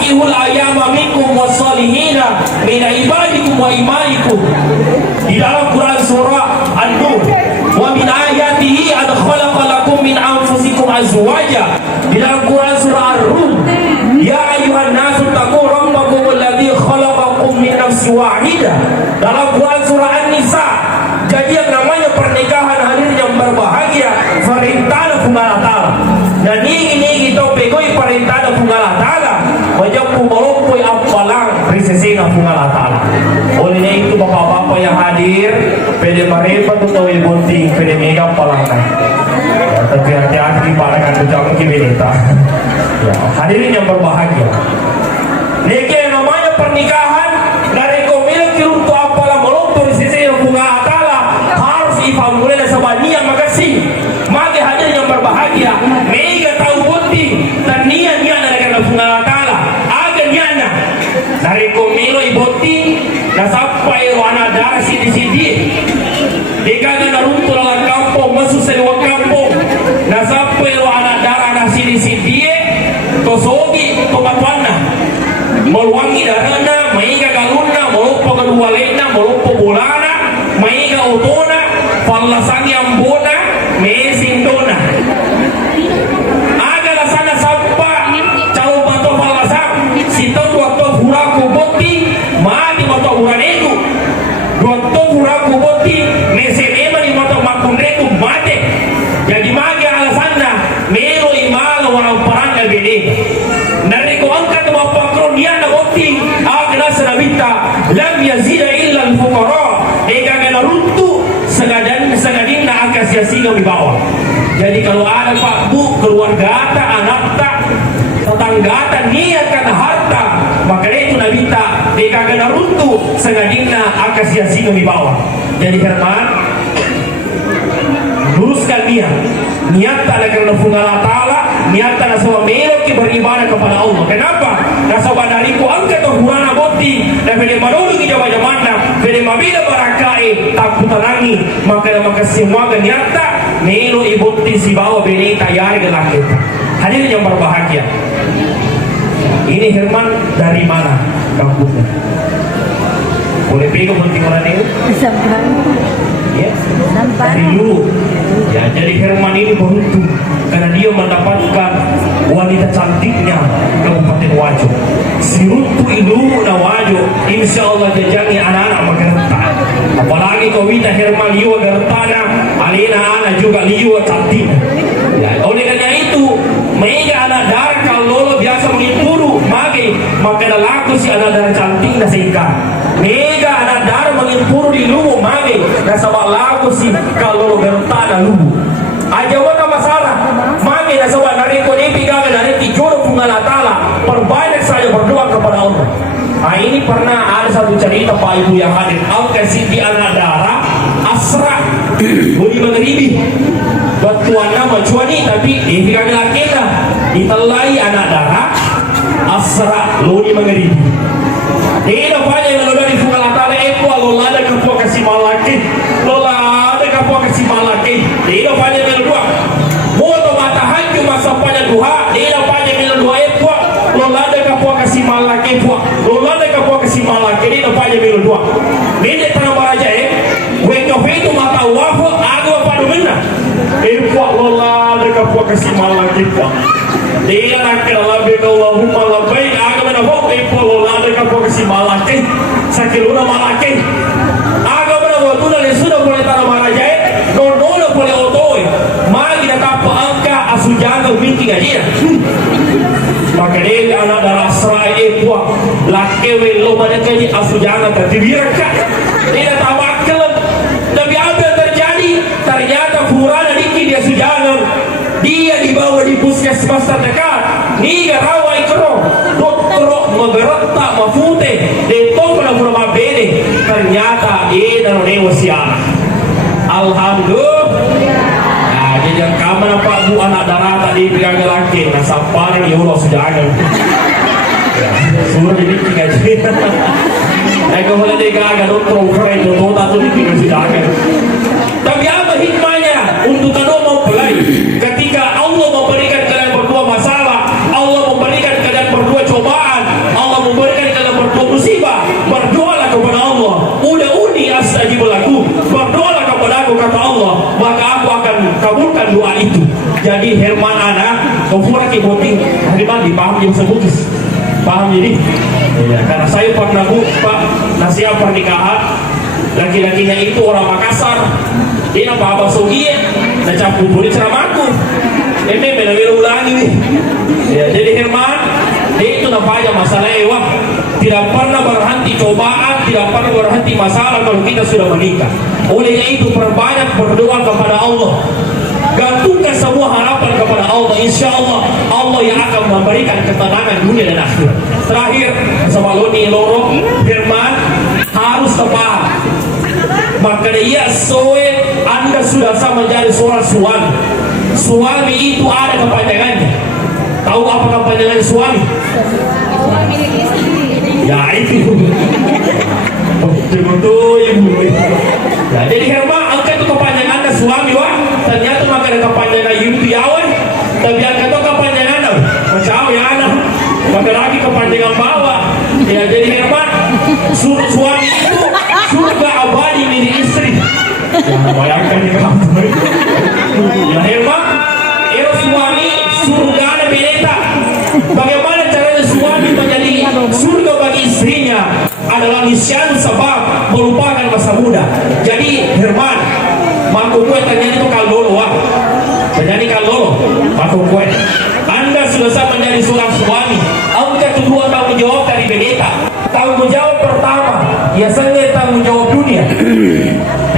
ankihul ayama minkum wassalihina min ibadikum wa imaikum. Di dalam Quran surah An-Nur, wa min ayatihi an khalaqa lakum min anfusikum azwaja. Di dalam Quran surah Ar-Rum, ya ayuhan nasu taqu rabbakum alladzi khalaqakum min nafsin wahidah. Dalam Quran surah An-Nisa. Jadi yang namanya pernikahan hadirin yang berbahagia, perintah Allah Ta'ala. Dan ini kita pegoi perintah Allah Ta'ala. Wajah kumalopoi apalang risesina Allah Ta'ala. Olehnya itu bapak-bapak yang hadir, pede marepa tuh tahu bunting, pede mega apalang. Ya, tapi hati-hati pada kan jangan kibelita. Ya, hadirin yang berbahagia. Niki yang namanya pernikahan dari komil kiruntu apalang melopoi risesina Allah Ta'ala. Mulai dari sabania makasih mage hadir yang berbahagia mega tahu bunting dan niat dari karena Allah Ta'ala aga nyana dari komilo iboti na sampai wana darah sidi-sidi dikaga na runtuh lang kampung masuk sa luwag kampung na sampai wana darah na sidi-sidi tosogi tumatwana maluwangi darana maiga galuna malupo galuwalena malupo bulana maiga utona Palasang yang bona, mesin dona. Ada sana sampai calo bato palasang, sito waktu huraku boti, mati waktu huraneku. Waktu huraku boti, mesin ema di waktu makunreku mati. Jadi magi alasannya, melo imal orang perangga gede. Dari ko angkat mapakron dia na boti, agna sanabita, lam yazida illa al-fuqara. Eka kena runtuh sengadin na angka sia-sia di bawah. Jadi kalau ada pak bu keluarga ta anak ta tetangga ta niatkan harta maka itu nabita deka kena runtuh sengadin na angka sia-sia di bawah. Jadi firman luruskan niat tak karena Allah Ta'ala niat tak semua melok beribadah kepada Allah. Kenapa? Nasa badariku angkat tuhurana boti dan beli madulu ki jawa-jawana beli mabila barakai tak putanangi maka semua niat tak melo iboti si bawa beli tayar ke langit. Hadirin yang berbahagia, ini firman dari mana kampungnya? Boleh pegang penting orang ini? Ya, dari dulu. Ya, jadi firman ini beruntung karena dia mendapatkan wanita cantiknya Kabupaten Wajo. Si runtuh ilu na Wajo, insya Allah jajangi anak-anak magerta. Apalagi kau minta firman liwa gertana, alina anak juga liwa cantik. Ya, oleh karena itu, mega anak darah kalau biasa mengimpuru, maka laku si anak darah cantik na sehingga. Mega anak darah mengimpuru di lumu, nasa laku si kalau gertana lumu. Aja wala masalah, nasa dari konipi kami dari tijur Allah Ta'ala, perbanyak saja berdoa kepada Allah. Nah ini pernah ada satu cerita Pak Ibu yang hadir, angkat Siti anak darah Asra Budi Maghribi batuan nama cuani tapi ini kami lakilah ditelai anak darah Asra Budi Maghribi. Ini apa yang lalu dari Allah Ta'ala itu Allah ada kapua kasih malaki Allah ada kapua kasih malaki. Ini apa yang lalu moto matahari masa pada duha ini apa yang lalu itu Allah ada kapua kasih malaki Allah ada kapua kasih malaki. Ini apa yang lalu ini tanah baraja wenyo itu mata wafu aku apa domina itu Allah ada kapua kasih malaki dia nak lebih Allahumma labbaik aga mana ho ipo Allah ada kapua kasih malaki sakiluna malaki aga mana watuna le sudah boleh tanah baraja nono boleh otoi magi datap angka asujaga miti gajian maka dia anak darah serai itu laki welo mana kaji asujaga tertibirka dia tawakal tapi apa yang terjadi ternyata furana dikit dia sujaga dia dibawa di puskesmas terdekat niga rawai kero dokter magerta mafute de toko na pura mabene ternyata dan negosiasi alhamdulillah. Nah jadi yang kamar Pak Bu anak darah tadi bilang laki nah samparan ya Allah sujaga suruh jadi tiga jadi aku boleh dikaga dokter ukrai itu tak tuh bikin sujaga. Tapi apa hikmahnya untuk kado mempelai ketika Allah memberikan kalian berdua masalah, Allah memberikan kalian berdua cobaan, Jadi Herman anak, kufura kiboting, Herman dipaham yang sebugis, paham jadi? Ya, karena saya pernah buka nasihat pernikahan, laki-lakinya itu orang Makassar, dia apa sogie, dan campur kulit ceramahku, ini benar-benar ulangi nih. Ya, jadi Herman, dia itu namanya masalah wah, tidak pernah berhenti cobaan, tidak pernah berhenti masalah kalau kita sudah menikah. Olehnya itu perbanyak berdoa kepada Allah. Gantungkan semua harapan kepada Allah. Insya Allah, Allah yang akan memberikan ketenangan dunia dan akhirat. Terakhir, sama Loni Loro, Firman harus tepat. Maka dia soe, Anda sudah sama menjadi seorang suami. Suami itu ada kepanjangannya. Tahu apa kepanjangan suami? Ya itu. Betul-betul ibu. Ya, jadi Herman angkat itu kepanjangan Anda suami wah. Ternyata maka ada kepanjangan ibu yawan. Tapi angkat itu kepanjangan Anda. Macam ya anak. Maka lagi kepanjangan bawah. Ya jadi Herman suami itu surga abadi milik istri. Ya bayangkan ya kamu. Ya Herman, suami surga ada beda. Bagaimana caranya suami menjadi surga bagi istrinya adalah nisyan sebab melupakan masa muda. Jadi Herman, maku kue ternyata itu kalolo wah. Ternyata kalolo, maku kue. Anda selesai menjadi seorang suami. Angkat kedua tanggung jawab dari Beneta. Tanggung jawab pertama, biasanya tanggung jawab dunia.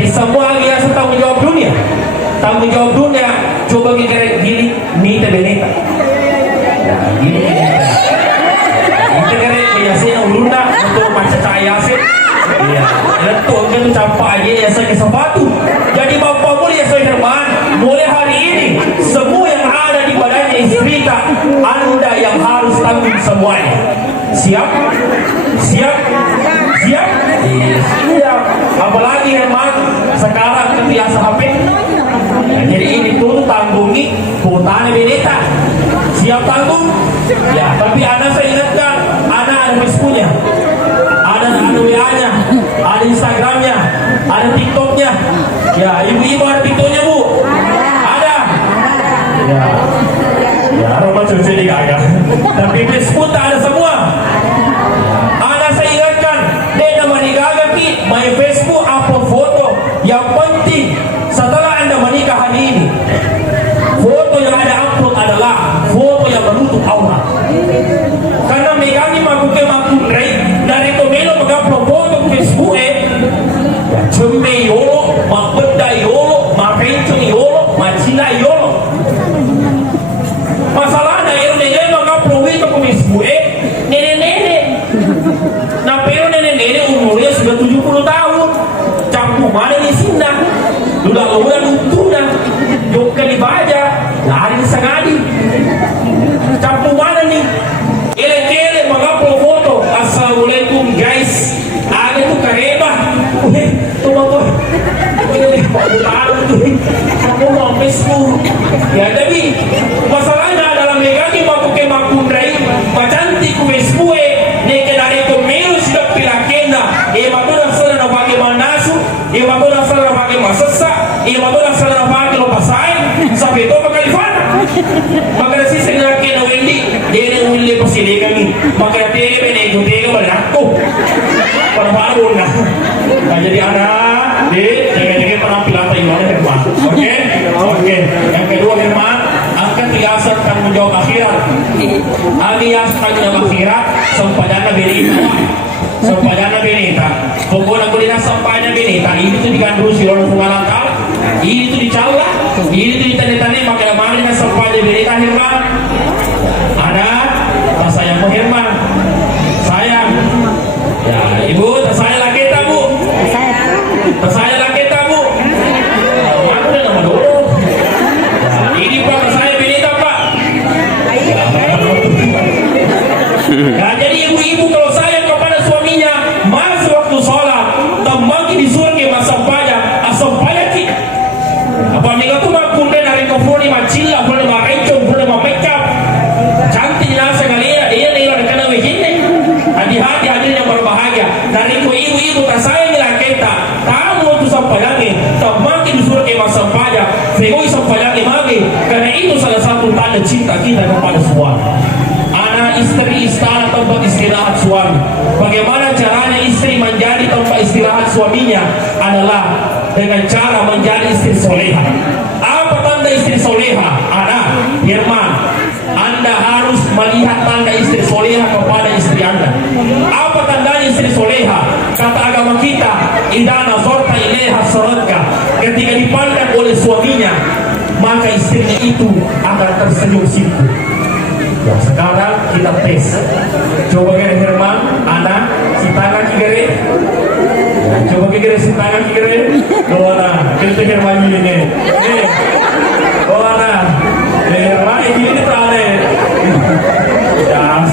Semua biasa tanggung jawab dunia. Tanggung jawab dunia, coba kita gini, minta Beneta. Ya, gini. Kita kira biasanya uluna untuk macam cahaya sih. Iya, letuk kan campak aja ya saya sepatu. Jadi bapak boleh saya Herman, mulai hari ini semua yang ada di badannya istri tak, Anda yang harus tanggung semuanya. Siap? Siap? Siap? Siap. Apalagi Herman sekarang kebiasa HP. Ya, jadi ini tuh tanggungi kotanya Beneta. Siap tanggung? Ya, tapi Anda saya ingatkan, Anda ada Facebooknya, ada WA-nya, ada Instagramnya, ada TikToknya. Ya, ibu-ibu ada TikToknya bu? Ada. Ya, ya, rumah cuci ada. Tapi Facebook tak ada semua. Anda saya ingatkan, dia nama nikah ki, my Facebook upload foto. Yang penting setelah Anda menikah hari ini, foto yang ada upload adalah foto yang menutup aurat. Karena megani makuke dari komelo magupload foto ke Facebook cembe yolo, mabeda yolo, mapenco yolo, macina yolo. Masalahnya nenek magupload itu ke Facebook nenek-nenek. Nah pero nenek-nenek umurnya sudah 70 tahun. Campur mana di sini? Udah nuntunan. Jok kali baja, lari sengadi. Campur mana nih? Ele-ele mengupload foto. Assalamualaikum guys. Ada tuh karebah. Tunggu. Kamu mau Facebook. Ya tapi masalahnya adalah megani makuke makundrai macantik ku Facebook neke dari komelo sudah pilakena. Matuna sana na pake manasu, matuna sana na pake masasa, matuna sana na pake lopasay. Sabi ito makalifana. Magkala sisi na kena Wendy, dia na uli pa sili kami. Magkala tiga menegutega balako. Parang na. Jadi anak, jaga-jaga penampilan Taiwan Herman. Oke? Oke. Yang kedua Herman, angkat riasan tanggung jawab akhirat. Alias tanggung jawab akhirat, sempadannya Beneta. Sempadannya Beneta. Pokoknya kulina sampahnya Beneta. Ini tuh digandrus di orang pengalangkal. Ini tuh dicala. Ini tuh ditanya-tanya makanya mana dengan sampahnya Beneta Herman. Ada, tak sayang mau Herman. Sayang. Ya, ibu, tak sayang lagi tak bu. Tak sayang lagi tak bu. Mana udah nama dulu. Ya, ini pak tak sayang Beneta pak. Ya, jadi ibu-ibu kalau sayang kepada suaminya, mas waktu sholat, temaki di surga masam payah, asam payah ki. Apa nih tuh mak kunden dari kofoni macilla, boleh mak encong, boleh mak makeup. Cantik nasa kalian, dia nih orang kena begini. Hati-hati hadirin yang berbahagia. Dari ibu-ibu tak sayang nila kita, tamu tu sampayangin, temaki di surga masam payah, segoi sampayangin magi lagi. Karena itu salah satu tanda cinta kita kepada suami. Anak istri istana tempat istirahat suami. Bagaimana caranya istri menjadi tempat istirahat suaminya adalah dengan cara menjadi istri soleha. Apa tanda istri soleha? Anak firman, Anda harus melihat tanda istri soleha kepada istri Anda. Apa tanda istri soleha? Kata agama kita, idza nazarta ilaiha saradka. Ketika dipandang oleh suaminya, maka istrinya itu akan tersenyum simpul. Ya, sekarang kita tes. Coba kira Herman, anak, si tangan kiri. Ya, coba kira si tangan kiri. Doana, kita Herman ini. Nih, doana. Herman ini tadi. Ya,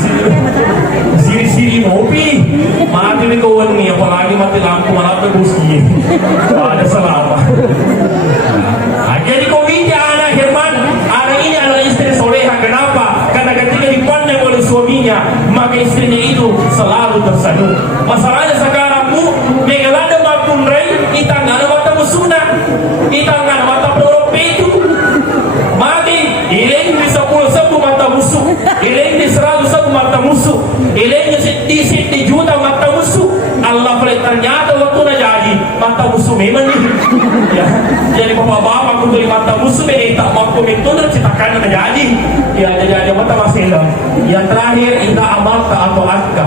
siri ngopi. Mati nih kawan nih, apalagi mati lampu malah terbuski. Ada selama. Jadi komisi anak Herman, anak ini adalah istri soleha. Kenapa? Karena ketika dipandang oleh suaminya, maka istrinya itu selalu tersenyum. Masalahnya sekarang bu, mengelada makun rei, itangana mata musuna, itangana mata porope itu. Mati, ileng di 10 mata musuh, ileng di 100 mata musuh, ileng di 10 juta mata musuh. Allah boleh ternyata waktu na jadi mata musuh memang nih. Ya, jadi bapak-bapak aku beli mata musuh ini tak mampu itu ciptakan menjadi. Ya, jadi ada mata masih hilang. Yang terakhir, ida amal tak atau akka.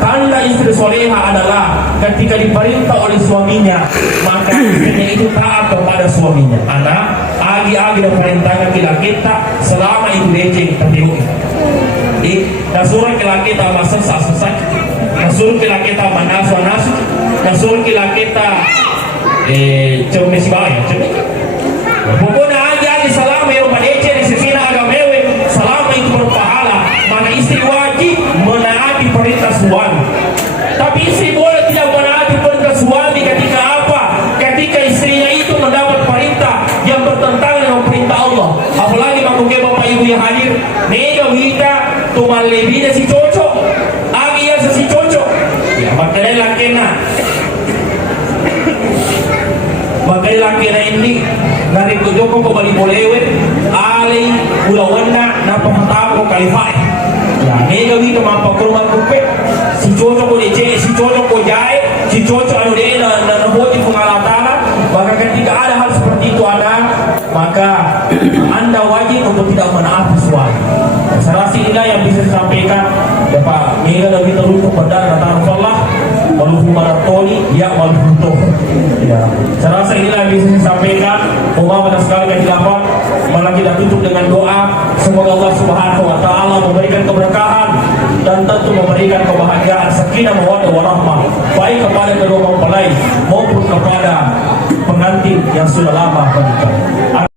Tanda istri soleha adalah ketika diperintah oleh suaminya, maka istrinya itu taat kepada suaminya. Anak, agi-agi dan perintahkan kita selama itu leceh tertiru. Nasuruh kita masak-sasak, nasuruh kita manasu-nasu, nasuruh kita cuma si bawah ya, cuma. Pokoknya agi-agi selama yang leceh di sisi agama mewe, selama itu berpahala, mana istri wajib menaati perintah suami. Tapi istri boleh tidak menaati perintah suami ketika apa? Ketika istrinya itu mendapat perintah yang bertentangan dengan perintah Allah. Apalagi makanya bapak ibu yang hadir, nega kita tumal lebihnya si cocok, agi ya si cocok. Ya makanya lakena, makanya lakena ini dari kujoko kembali bolewe, alih ulawanda napakatapo kalifai. Ya, nega kita mampu kurma kupe, si cocok ko dece, si cocok ko jai, si cocok anu deh na hoti pengalatana. Maka ketika ada hal seperti itu ada, maka Anda wajib untuk tidak menaati suami. Saya rasa inilah yang bisa disampaikan. Bapak, nega lebih terus kepada datang Allah, walau maratoni, ya walau ya. Saya rasa inilah yang bisa disampaikan. Mohon sekali kehilafan, malah kita tutup dengan doa. Semoga Allah Subhanahu Wa Taala memberikan keberkahan dan tentu memberikan kebahagiaan, sakinah mawaddah warahmah, baik kepada kedua mempelai maupun kepada pengantin yang sudah lama menikah.